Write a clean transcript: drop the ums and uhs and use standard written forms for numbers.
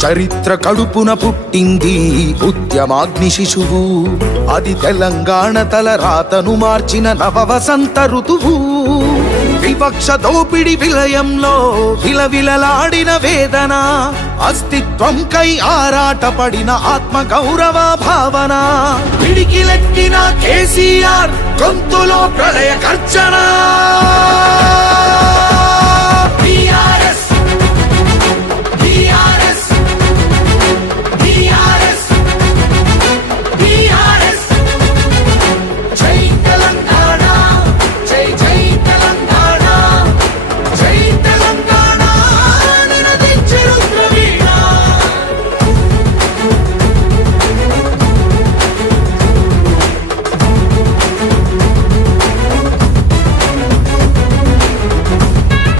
చరిత్ర కడుపున పుట్టింది ఉద్యమాగ్ని శిశువు. అది తెలంగాణ తలరాతను మార్చిన నవవసంత ఋతువు. వివక్ష దోపిడి విలయంలో విలవిలలాడిన వేదన, అస్తిత్వంకై ఆరాటపడిన ఆత్మ గౌరవ భావన. పిడికిలెత్తిన కేసీఆర్ గొంతులో ప్రళయ గర్జన.